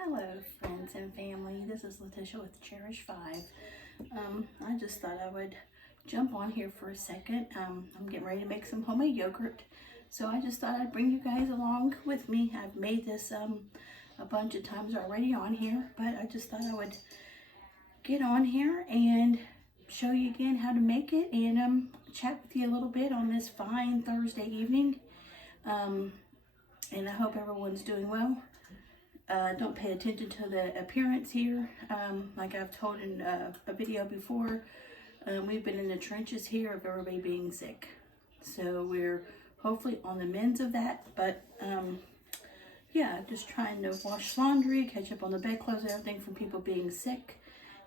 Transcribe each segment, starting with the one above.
Hello friends and family, this is Letitia with Cherish 5. I just thought I would jump on here for a second. I'm getting ready to make some homemade yogurt, so I just thought I'd bring you guys along with me. I've made this a bunch of times already on here, but I just thought I would get on here and show you again how to make it and chat with you a little bit on this fine Thursday evening. And I hope everyone's doing well. Don't pay attention to the appearance here. Like I've told in a video before, we've been in the trenches here of everybody being sick. So we're hopefully on the mends of that. But yeah, just trying to wash laundry, catch up on the bedclothes and everything from people being sick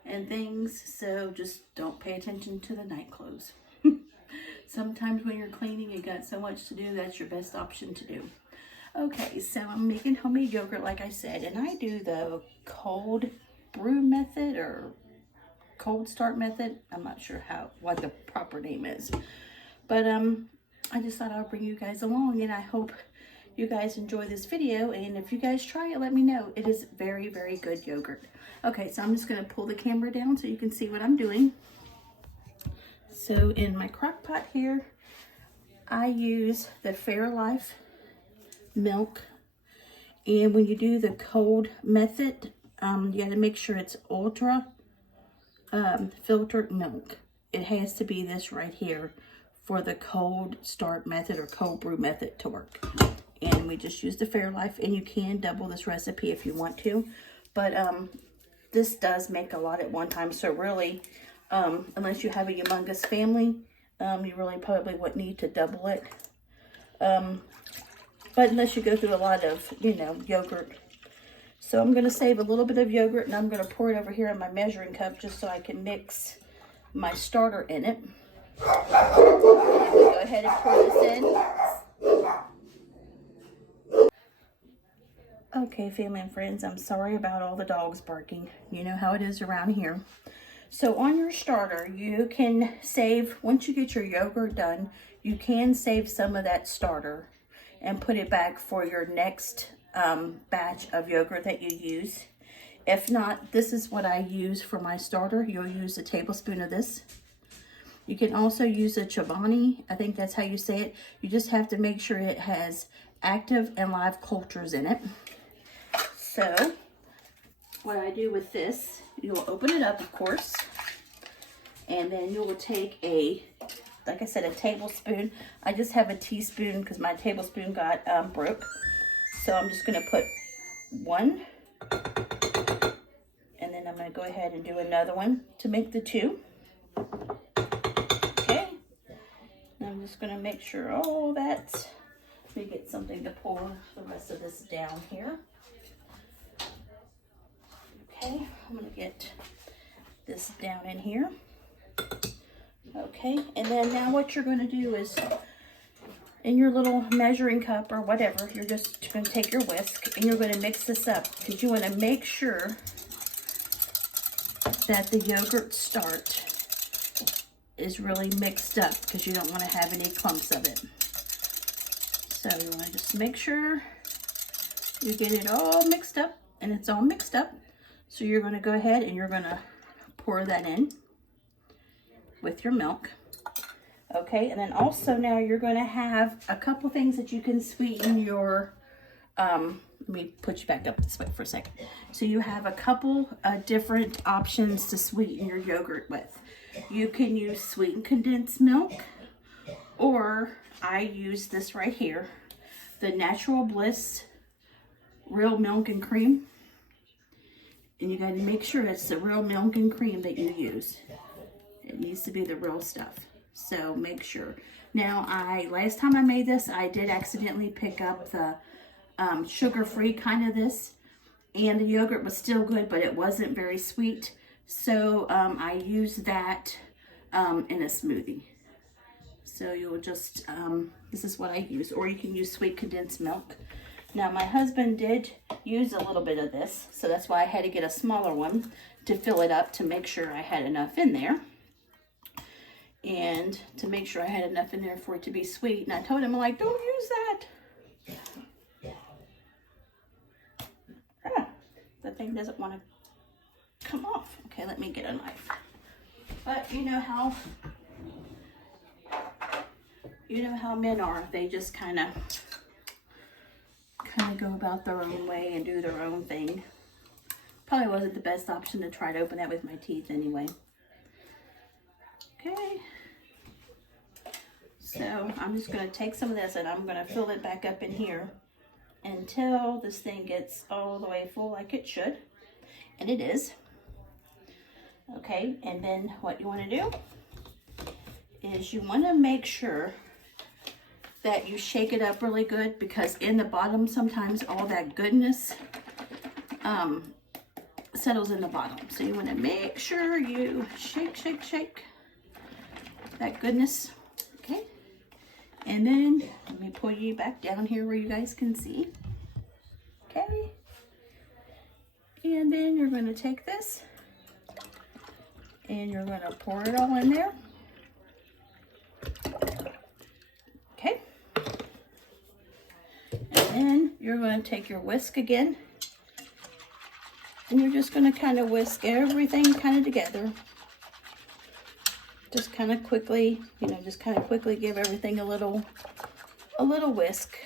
and things. So just don't pay attention to the night clothes. Sometimes when you're cleaning, you got so much to do, that's your best option to do. Okay, so I'm making homemade yogurt, like I said, and I do the cold brew method or cold start method. I'm not sure what the proper name is, but I just thought I'll bring you guys along, and I hope you guys enjoy this video. And if you guys try it, let me know. It is very, very good yogurt. Okay, so I'm just going to pull the camera down so you can see what I'm doing. So in my crock pot here, I use the Fairlife milk, and when you do the cold method, you got to make sure it's ultra filtered milk. It has to be this right here for the cold start method or cold brew method to work. And we just use the Fairlife, and you can double this recipe if you want to, but this does make a lot at one time. So really, unless you have a humongous family, you really probably wouldn't need to double it. But unless you go through a lot of, yogurt. So I'm going to save a little bit of yogurt, and I'm going to pour it over here in my measuring cup just so I can mix my starter in it. Go ahead and pour this in. Okay, family and friends, I'm sorry about all the dogs barking. You know how it is around here. So on your starter, you can save, once you get your yogurt done, you can save some of that starter and put it back for your next batch of yogurt that you use. If not, this is what I use for my starter. You'll use a tablespoon of this. You can also use a Chobani. I think that's how you say it. You just have to make sure it has active and live cultures in it. So what I do with this, you'll open it up, of course, and then you will take like I said, a tablespoon. I just have a teaspoon because my tablespoon got broke. So I'm just going to put one. And then I'm going to go ahead and do another one to make the two. Okay. And I'm just going to make sure all that. Let me get something to pour the rest of this down here. Okay. I'm going to get this down in here. Okay, and then now what you're going to do is, in your little measuring cup or whatever, you're just going to take your whisk and you're going to mix this up, because you want to make sure that the yogurt start is really mixed up, because you don't want to have any clumps of it. So you want to just make sure you get it all mixed up, and it's all mixed up. So you're going to go ahead and you're going to pour that in with your milk. Okay, and then also now you're going to have a couple things that you can sweeten your, let me put you back up this way for a second. So you have a couple different options to sweeten your yogurt with. You can use sweetened condensed milk, or I use this right here, the Natural Bliss Real Milk and Cream. And you got to make sure it's the real milk and cream that you use. It needs to be the real stuff. So make sure. Now, last time I made this, I did accidentally pick up the sugar-free kind of this. And the yogurt was still good, but it wasn't very sweet. So I used that in a smoothie. So you'll just, this is what I use. Or you can use sweet condensed milk. Now, my husband did use a little bit of this. So that's why I had to get a smaller one to fill it up to make sure I had enough in there. And to make sure I had enough in there for it to be sweet. And I told him, like, don't use that. The thing doesn't want to come off. Okay, let me get a knife. But you know how men are. They just kind of go about their own way and do their own thing. Probably wasn't the best option to try to open that with my teeth anyway. Okay. So I'm just going to take some of this and I'm going to fill it back up in here until this thing gets all the way full like it should. And it is. Okay, and then what you want to do is you want to make sure that you shake it up really good, because in the bottom sometimes all that goodness settles in the bottom. So you want to make sure you shake, shake, shake that goodness. Okay, and then let me pull you back down here where you guys can see. Okay, and then you're going to take this and you're going to pour it all in there. Okay, and then you're going to take your whisk again, and you're just going to kind of whisk everything kind of together. Just kind of quickly, just kind of quickly give everything a little whisk.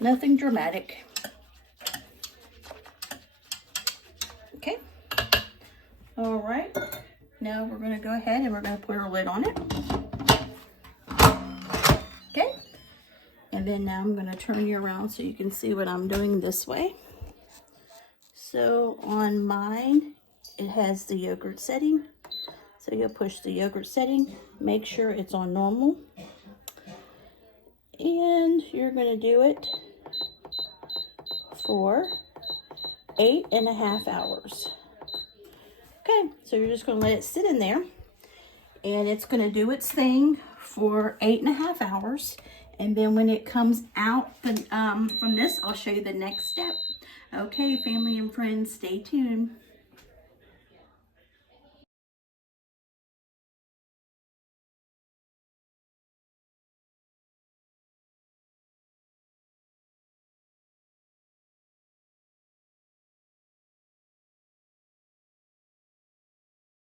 Nothing dramatic. Okay. All right. Now we're going to go ahead and we're going to put our lid on it. Okay. And then now I'm going to turn you around so you can see what I'm doing this way. So on mine, it has the yogurt setting. So you'll push the yogurt setting, make sure it's on normal, and you're going to do it for 8.5 hours. Okay, so you're just going to let it sit in there, and it's going to do its thing for 8.5 hours, and then when it comes out from this, I'll show you the next step. Okay, family and friends, stay tuned.